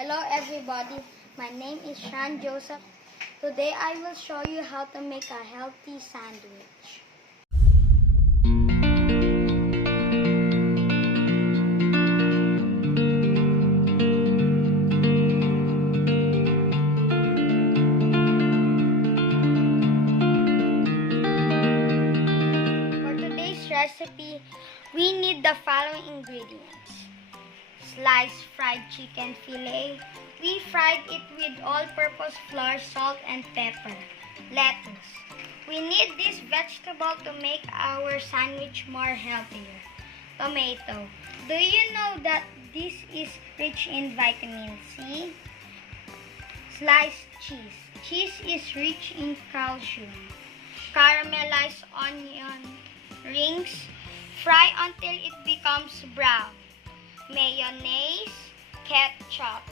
Hello everybody, my name is Sean Joseph. Today I will show you how to make a healthy sandwich. For today's recipe, we need the following ingredients. Sliced fried chicken fillet. We fried it with all-purpose flour, salt, and pepper. Lettuce. We need this vegetable to make our sandwich more healthier. Tomato. Do you know that this is rich in vitamin C? Sliced cheese. Cheese is rich in calcium. Caramelized onion rings. Fry until it becomes brown. Mayonnaise, ketchup.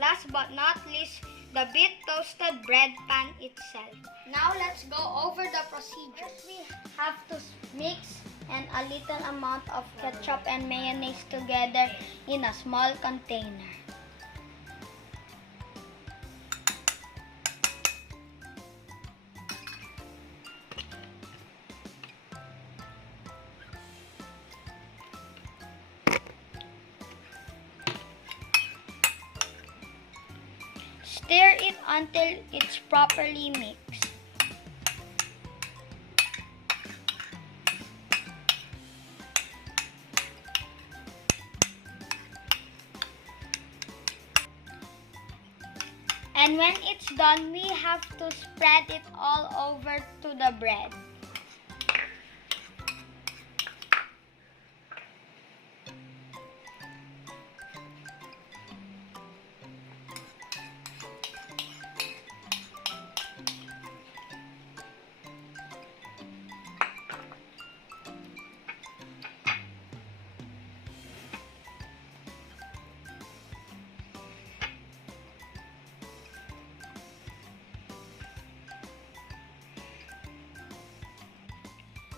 Last but not least, the bit toasted bread pan itself. Now let's go over the procedure. First, we have to mix a little amount of ketchup and mayonnaise together in a small container. Stir it until it's properly mixed. And when it's done, we have to spread it all over to the bread.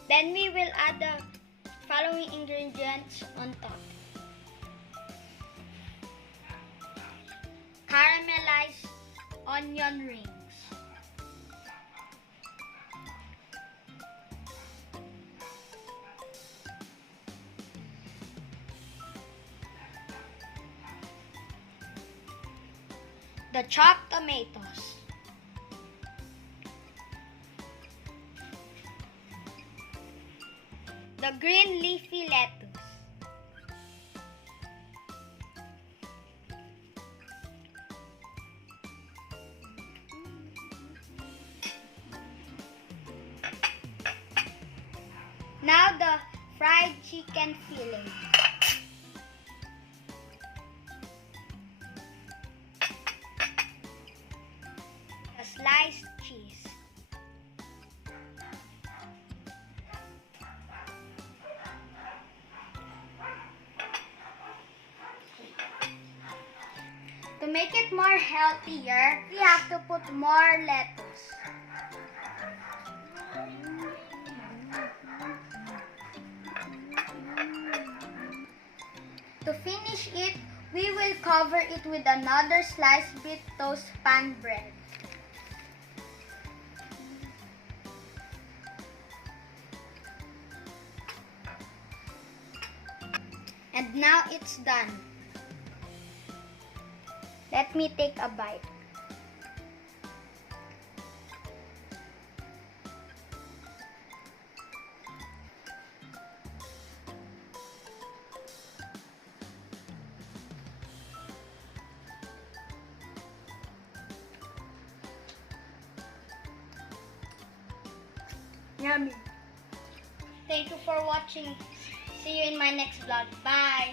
Then we will add the following ingredients on top. Caramelized onion rings. The chopped tomatoes. The green leafy lettuce. Now the fried chicken fillet. The sliced cheese. To make it more healthier, we have to put more lettuce. To finish it, we will cover it with another sliced bit toast pan bread. And now it's done. Let me take a bite. Yummy. Thank you for watching. See you in my next vlog. Bye.